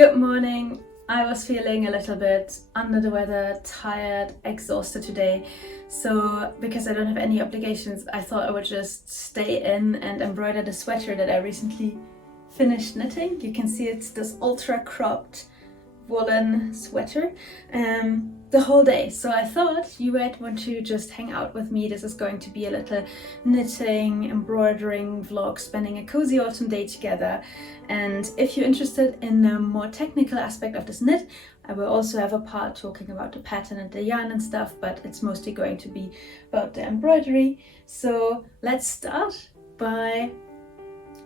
Good morning. I was feeling a little bit under the weather, tired, exhausted today. So because I don't have any obligations, I thought I would just stay in and embroider the sweater that I recently finished knitting. You can see it's this ultra cropped woolen sweater the whole day. So I thought you might want to just hang out with me. This is going to be a little knitting, embroidering vlog, spending a cozy autumn day together. And if you're interested in the more technical aspect of this knit, I will also have a part talking about the pattern and the yarn and stuff, but it's mostly going to be about the embroidery. So let's start by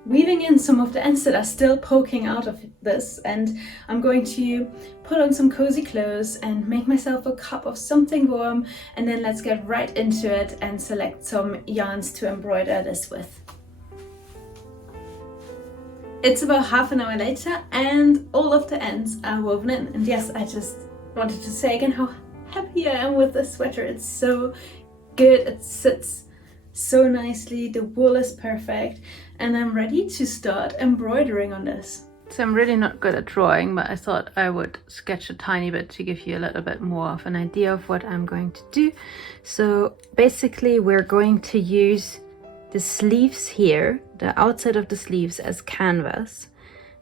weaving in some of the ends that are still poking out of this, and I'm going to put on some cozy clothes and make myself a cup of something warm, and then let's get right into it and select some yarns to embroider this with. It's about half an hour later and all of the ends are woven in, and yes, I just wanted to say again how happy I am with this sweater. It's so good, it sits so nicely, the wool is perfect, and I'm ready to start embroidering on this. So I'm really not good at drawing, but I thought I would sketch a tiny bit to give you a little bit more of an idea of what I'm going to do. So basically we're going to use the sleeves here, the outside of the sleeves, as canvas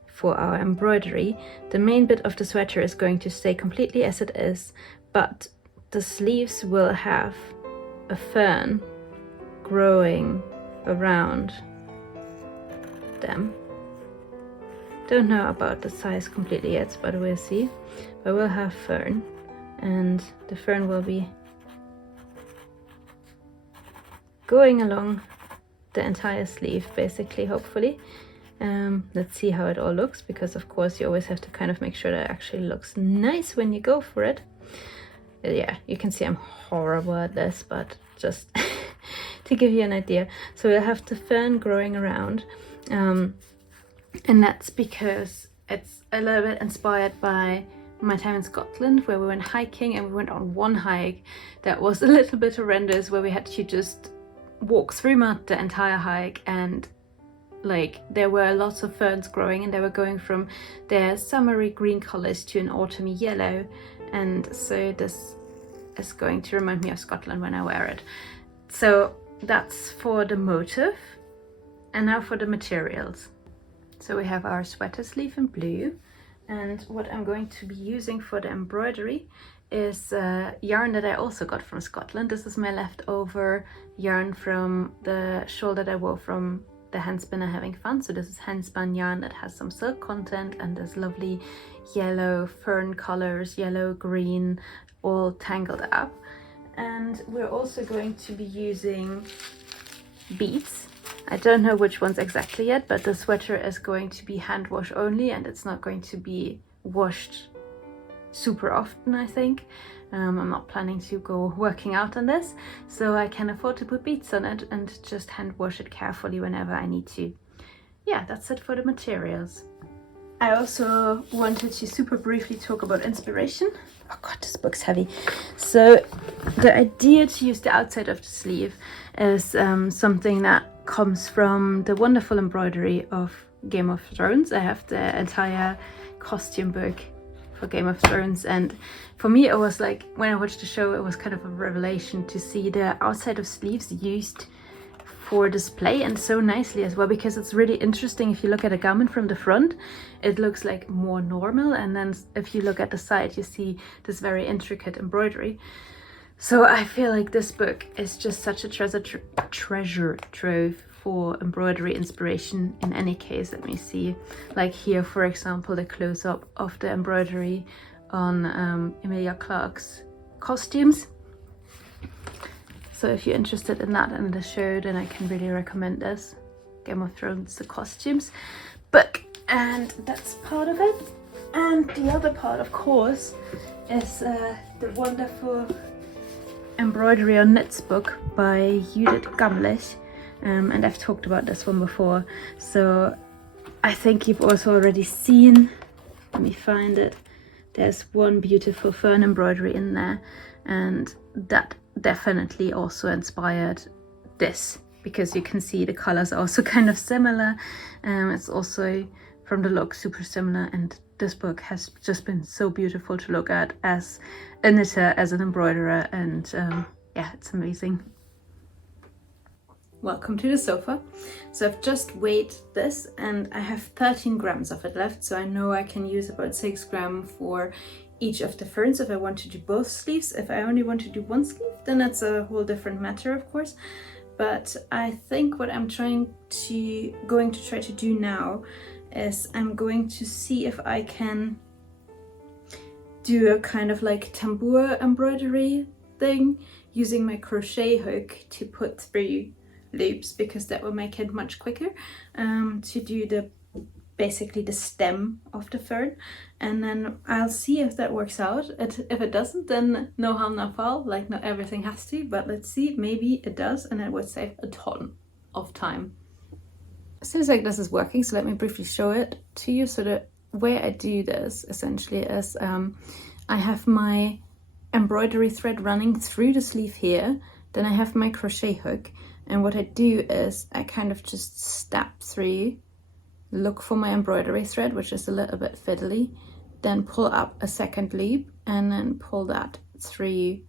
for our embroidery. The main bit of the sweater is going to stay completely as it is, but the sleeves will have a fern growing around them. Don't know about the size completely yet, but we'll see. But we'll have fern, and the fern will be going along the entire sleeve, basically, hopefully. Let's see how it all looks, because of course you always have to kind of make sure that it actually looks nice when you go for it. Yeah, you can see I'm horrible at this, but just to give you an idea. So we'll have the fern growing around, and that's because it's a little bit inspired by my time in Scotland, where we went hiking, and we went on one hike that was a little bit horrendous, where we had to just walk through mud the entire hike, and like there were lots of ferns growing, and they were going from their summery green colors to an autumny yellow, and so this is going to remind me of Scotland when I wear it. So that's for the motif, and now for the materials. So we have our sweater sleeve in blue, and what I'm going to be using for the embroidery is yarn that I also got from Scotland. This is my leftover yarn from the shawl that I wore from the Handspinner Having Fun. So this is Handspun yarn that has some silk content and this lovely yellow fern colors, yellow, green, all tangled up. And we're also going to be using beads. I don't know which ones exactly yet, but the sweater is going to be hand wash only, and it's not going to be washed super often, I think. I'm not planning to go working out on this, so I can afford to put beads on it and just hand wash it carefully whenever I need to. Yeah, that's it for the materials. I also wanted to super briefly talk about inspiration. Oh god, this book's heavy. So the idea to use the outside of the sleeve is something that comes from the wonderful embroidery of Game of Thrones. I have the entire costume book for Game of Thrones, and for me it was like, when I watched the show, it was kind of a revelation to see the outside of sleeves used for display, and so nicely as well, because it's really interesting. If you look at a garment from the front, it looks like more normal, and then if you look at the side, you see this very intricate embroidery. So I feel like this book is just such a treasure trove for embroidery inspiration in any case. Let me see, like here for example, the close-up of the embroidery on Emilia Clarke's costumes. So if you're interested in that and the show, then I can really recommend this, Game of Thrones, the costumes book. And that's part of it. And the other part, of course, is the wonderful Embroidery on Knits book by Judith Gamlich. And I've talked about this one before, so I think you've also already seen, let me find it, there's one beautiful fern embroidery in there, and that definitely also inspired this, because you can see the colors are also kind of similar. It's also from the look super similar, and this book has just been so beautiful to look at as a knitter, as an embroiderer, and yeah, it's amazing. Welcome to the sofa. So I've just weighed this and I have 13 grams of it left, so I know I can use about 6 grams for each of the ferns if I want to do both sleeves. If I only want to do one sleeve, then that's a whole different matter, of course. But I think what I'm going to try to do now is I'm going to see if I can do a kind of like tambour embroidery thing using my crochet hook to put through loops, because that will make it much quicker to do basically the stem of the fern, and then I'll see if that works out. If it doesn't, then no harm, no foul. Like, not everything has to, but let's see. Maybe it does, and it would save a ton of time. Seems like this is working, so let me briefly show it to you. So the way I do this essentially is I have my embroidery thread running through the sleeve here, then I have my crochet hook, and what I do is I kind of just stab through, look for my embroidery thread, which is a little bit fiddly, then pull up a second loop and then pull that through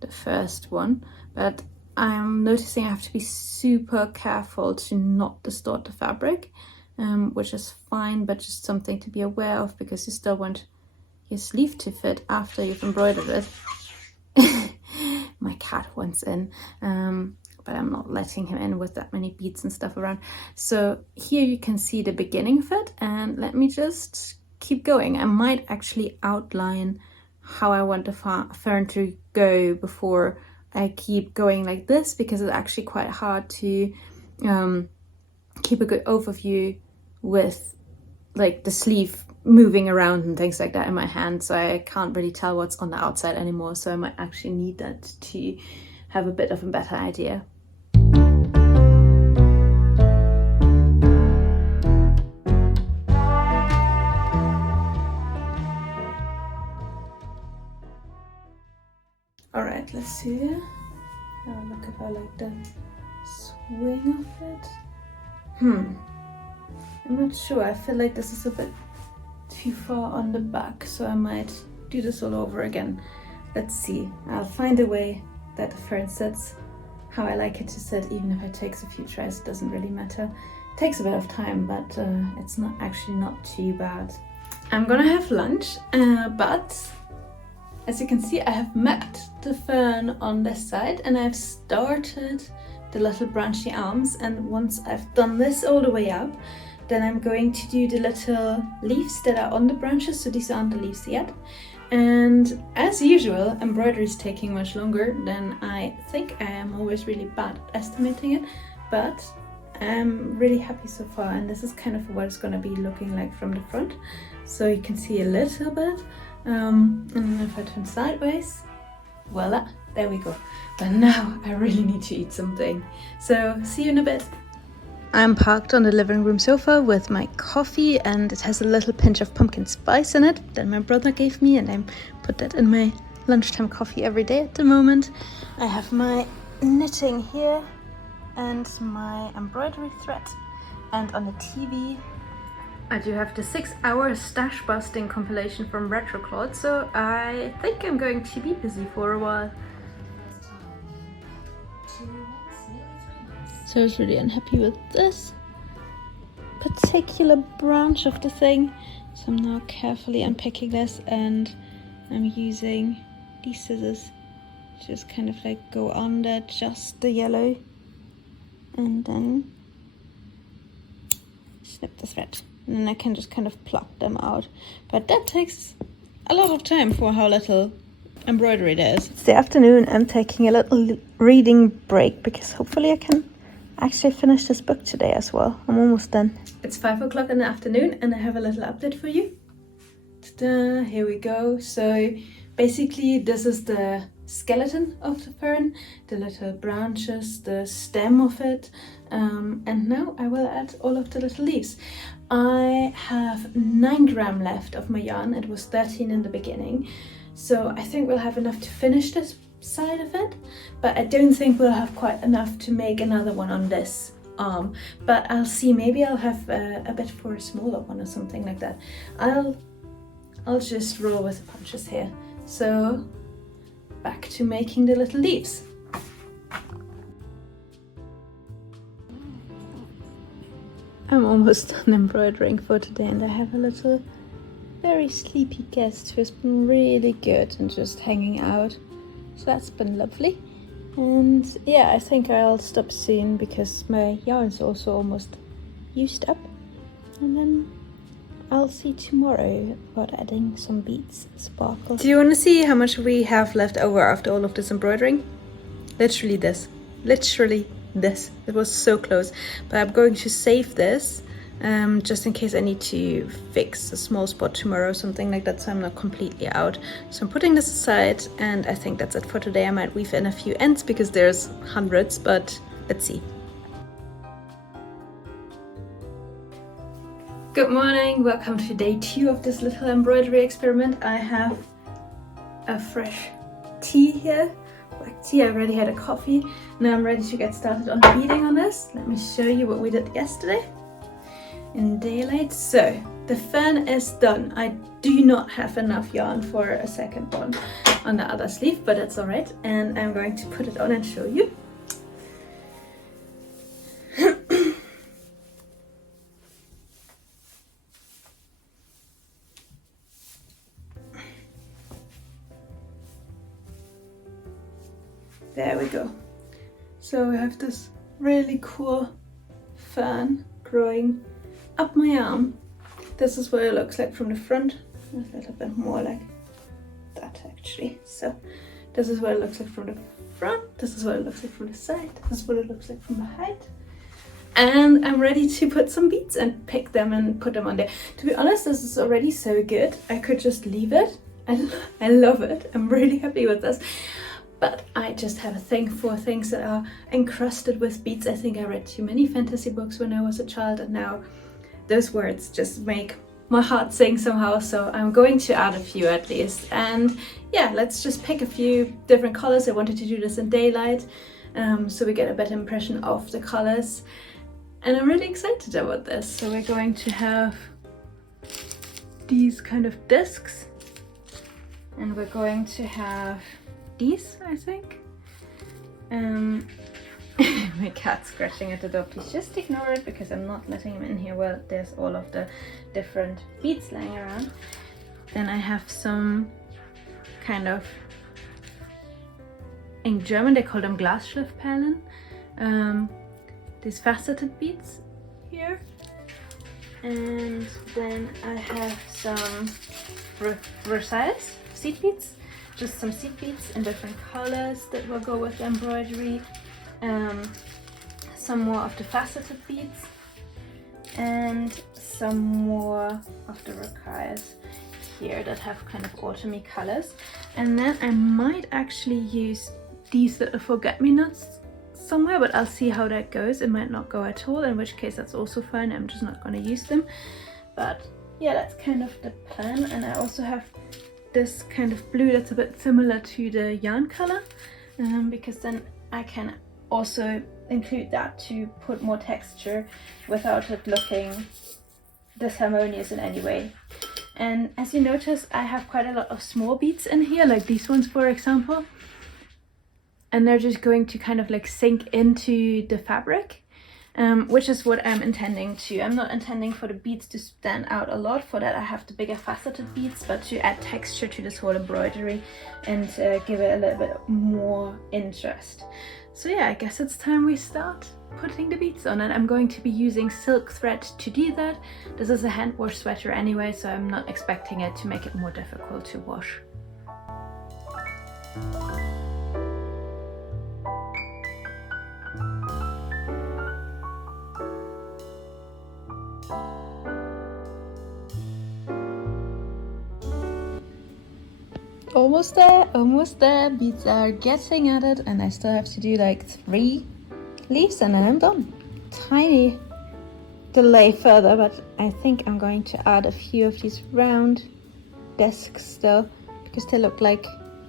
the first one. But I'm noticing I have to be super careful to not distort the fabric, which is fine, but just something to be aware of, because you still want your sleeve to fit after you've embroidered it. My cat wants in, but I'm not letting him in with that many beads and stuff around. So here you can see the beginning of it, and let me just keep going. I might actually outline how I want the fern to go before I keep going like this, because it's actually quite hard to keep a good overview with like the sleeve moving around and things like that in my hand, so I can't really tell what's on the outside anymore, so I might actually need that to have a bit of a better idea. Alright, let's see. Have a look if I like the swing of it. I'm not sure. I feel like this is a bit too far on the back, so I might do this all over again. Let's see. I'll find a way that the fern sits how I like it to sit, even if it takes a few tries. It doesn't really matter. It takes a bit of time, but it's not too bad. I'm gonna have lunch, but as you can see, I have met the fern on this side and I've started the little branchy arms, and once I've done this all the way up, then I'm going to do the little leaves that are on the branches. So these aren't the leaves yet. And as usual, embroidery is taking much longer than I think. I am always really bad at estimating it, but I'm really happy so far. And this is kind of what it's going to be looking like from the front. So you can see a little bit. And then if I turn sideways, voila, there we go. But now I really need to eat something. So see you in a bit. I'm parked on the living room sofa with my coffee, and it has a little pinch of pumpkin spice in it that my brother gave me, and I put that in my lunchtime coffee every day at the moment. I have my knitting here and my embroidery thread, and on the TV I do have the 6-hour stash busting compilation from Retroclaude, so I think I'm going to be busy for a while. So I was really unhappy with this particular branch of the thing. So I'm now carefully unpicking this, and I'm using these scissors to just kind of like go under just the yellow and then snip the thread. And then I can just kind of pluck them out. But that takes a lot of time for how little embroidery there is. It's the afternoon. I'm taking a little reading break because hopefully I can actually finish this book today as well. I'm almost done. It's 5 o'clock in the afternoon and I have a little update for you. Ta-da, here we go. So basically this is the skeleton of the fern, the little branches, the stem of it, and now I will add all of the little leaves. I have 9 grams left of my yarn. It was 13 in the beginning, so I think we'll have enough to finish this side of it, but I don't think we'll have quite enough to make another one on this arm, but I'll see, maybe I'll have a bit for a smaller one or something like that. I'll just roll with the punches here. So back to making the little leaves. I'm almost done embroidering for today, and I have a little very sleepy guest who's been really good and just hanging out. So that's been lovely. And yeah, I think I'll stop soon because my yarn's also almost used up. And then I'll see tomorrow about adding some beads and sparkle. Do you want to see how much we have left over after all of this embroidering? Literally this. Literally this. It was so close. But I'm going to save this just in case I need to fix a small spot tomorrow or something like that, so I'm not completely out. So I'm putting this aside, and I think that's it for today. I might weave in a few ends because there's hundreds, but let's see. Good morning, welcome to day 2 of this little embroidery experiment. I have a fresh tea here, black tea. I already had a coffee. Now I'm ready to get started on the beading on this. Let me show you what we did yesterday in daylight. So the fern is done. I do not have enough yarn for a second one on the other sleeve, but it's all right. And I'm going to put it on and show you. There we go. So we have this really cool fern growing up my arm. This is what it looks like from the front. A little bit more like that actually. So this is what it looks like from the front. This is what it looks like from the side. This is what it looks like from behind. And I'm ready to put some beads and pick them and put them on there. To be honest, this is already so good. I could just leave it. I love it. I'm really happy with this. But I just have a thing for things that are encrusted with beads. I think I read too many fantasy books when I was a child, and now those words just make my heart sing somehow. So I'm going to add a few at least. And yeah, let's just pick a few different colors. I wanted to do this in daylight, so we get a better impression of the colors. And I'm really excited about this. So we're going to have these kind of discs, and we're going to have these, I think. My cat's scratching at the door. Please just ignore it because I'm not letting him in here. Well, there's all of the different beads lying around. Then I have some kind of, in German they call them Glasschliffperlen. These faceted beads here. And then I have some Versailles seed beads. Just some seed beads in different colors that will go with the embroidery. Some more of the faceted beads, and some more of the rocailles here that have kind of autumny colors. And then I might actually use these little forget-me-nots somewhere, but I'll see how that goes. It might not go at all, in which case that's also fine. I'm just not going to use them. But yeah, that's kind of the plan. And I also have this kind of blue that's a bit similar to the yarn color, because then I can also include that to put more texture without it looking disharmonious in any way. And as you notice, I have quite a lot of small beads in here, like these ones for example, and they're just going to kind of like sink into the fabric. Which is what I'm intending to. I'm not intending for the beads to stand out a lot. For that I have the bigger faceted beads, but to add texture to this whole embroidery and give it a little bit more interest. So yeah, I guess it's time we start putting the beads on, and I'm going to be using silk thread to do that. This is a hand wash sweater anyway, so I'm not expecting it to make it more difficult to wash. Almost there. Beads are getting at it, and I still have to do like 3 leaves and then I'm done. Tiny delay further, but I think I'm going to add a few of these round discs still, because they look like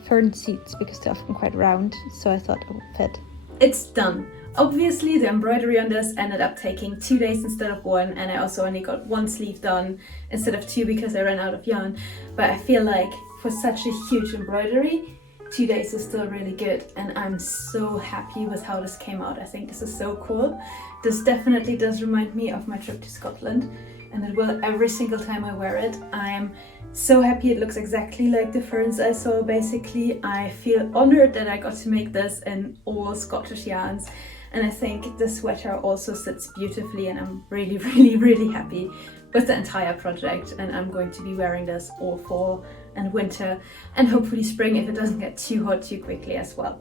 fern seeds because they're often quite round, so I thought it would fit. it's done. Obviously the embroidery on this ended up taking 2 days instead of 1, and I also only got 1 sleeve done instead of 2 because I ran out of yarn. But I feel like for such a huge embroidery, 2 days is still really good, and I'm so happy with how this came out. I think this is so cool. This definitely does remind me of my trip to Scotland, and it will every single time I wear it. I'm so happy it looks exactly like the ferns I saw. Basically, I feel honored that I got to make this in all Scottish yarns, and I think the sweater also sits beautifully, and I'm really, really, really happy with the entire project, and I'm going to be wearing this all fall and winter, and hopefully spring if it doesn't get too hot too quickly as well.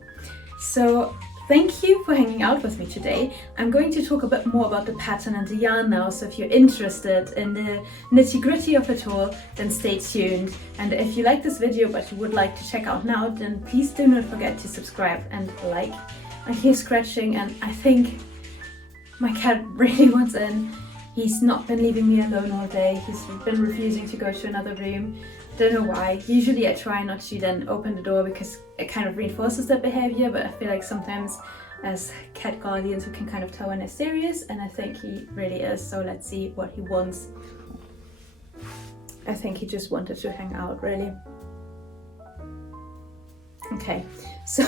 So thank you for hanging out with me today. I'm going to talk a bit more about the pattern and the yarn now, so if you're interested in the nitty-gritty of it all, then stay tuned. And if you like this video but you would like to check out now, then please do not forget to subscribe and like. I hear scratching, and I think my cat really wants in. He's not been leaving me alone all day. He's been refusing to go to another room. Don't know why. Usually I try not to then open the door because it kind of reinforces that behavior, but I feel like sometimes as cat guardians we can kind of tell when they're serious, and I think he really is. So let's see what he wants. I think he just wanted to hang out, really. Okay, so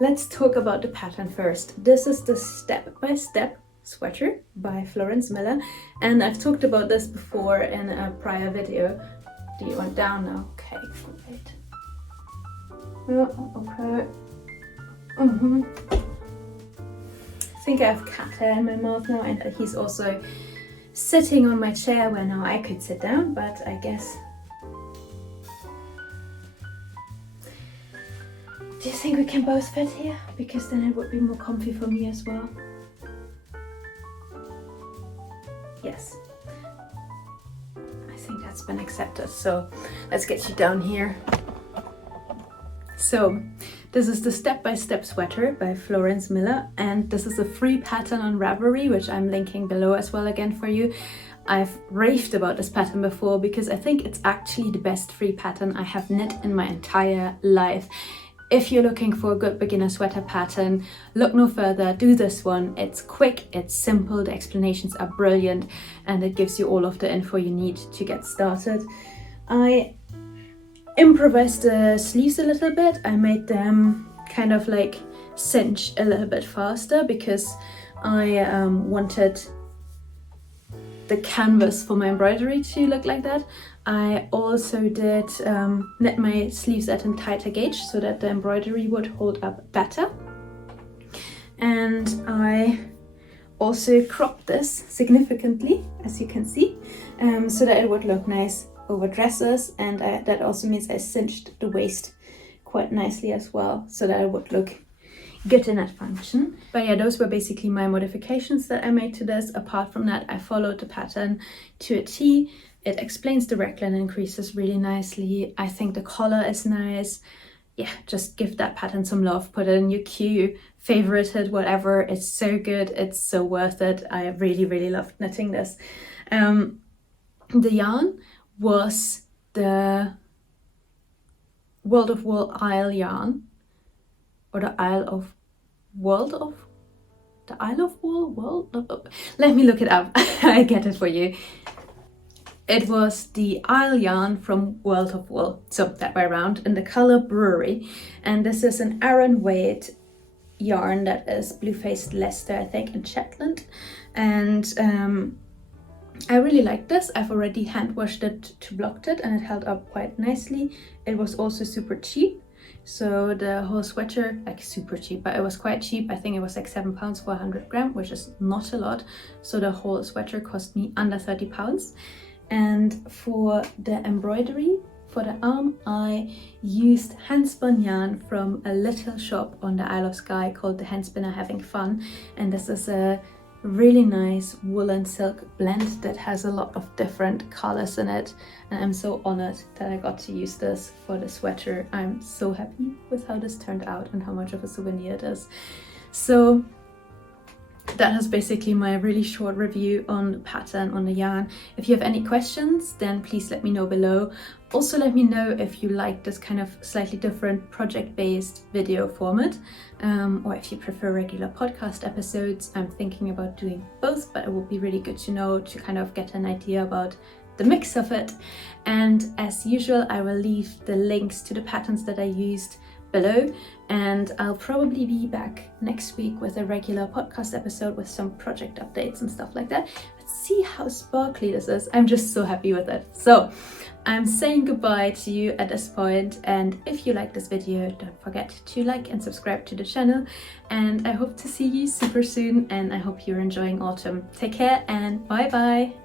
let's talk about the pattern first. This is the step-by-step sweater by Florence Miller, and I've talked about this before in a prior video. Do you want down now? Okay, great. Okay. I think I have cat hair in my mouth now, and he's also sitting on my chair where now I could sit down, but I guess. Do you think we can both fit here? Because then it would be more comfy for me as well. Yes. I think that's been accepted. So let's get you down here. So this is the step-by-step sweater by Florence Miller, and this is a free pattern on Ravelry, which I'm linking below as well again for you. I've raved about this pattern before because I think it's actually the best free pattern I have knit in my entire life. If you're looking for a good beginner sweater pattern, look no further, do this one. It's quick, it's simple, the explanations are brilliant, and it gives you all of the info you need to get started. I improvised the sleeves a little bit. I made them kind of like cinch a little bit faster because I wanted the canvas for my embroidery to look like that. I also did knit my sleeves at a tighter gauge so that the embroidery would hold up better. And I also cropped this significantly, as you can see, so that it would look nice over dresses, and that also means I cinched the waist quite nicely as well, so that it would look good in that function. But yeah, those were basically my modifications that I made to this. Apart from that, I followed the pattern to a T. It explains the raglan increases really nicely. I think the collar is nice. Yeah, just give that pattern some love, put it in your queue, favorite it, whatever. It's so good, it's so worth it. I really, really loved knitting this. The yarn was the World of Wool Isle yarn, or the Isle of Wool? Let me look it up. I get it for you. It was the Isle yarn from World of Wool, so that way around, in the color Brewery. And this is an Aran weight yarn that is blue-faced Leicester, I think, in Shetland. And I really like this. I've already hand washed it to blocked it, and it held up quite nicely. It was also super cheap. So the whole sweater, like super cheap, but it was quite cheap. I think it was like £7 for 100 gram, which is not a lot. So the whole sweater cost me under £30. And for the embroidery, for the arm, I used Handspun yarn from a little shop on the Isle of Skye called the Handspinner Having Fun. And this is a really nice wool and silk blend that has a lot of different colors in it. And I'm so honored that I got to use this for the sweater. I'm so happy with how this turned out and how much of a souvenir it is. So that has basically my really short review on the pattern, on the yarn. If you have any questions, then please let me know below. Also let me know if you like this kind of slightly different project-based video format, or if you prefer regular podcast episodes. I'm thinking about doing both, but it would be really good to know, to kind of get an idea about the mix of it. And as usual, I will leave the links to the patterns that I used below, and I'll probably be back next week with a regular podcast episode with some project updates and stuff like that. Let's see how sparkly this is. I'm just so happy with it. So I'm saying goodbye to you at this point, and if you like this video, don't forget to like and subscribe to the channel, and I hope to see you super soon, and I hope you're enjoying autumn. Take care and bye bye.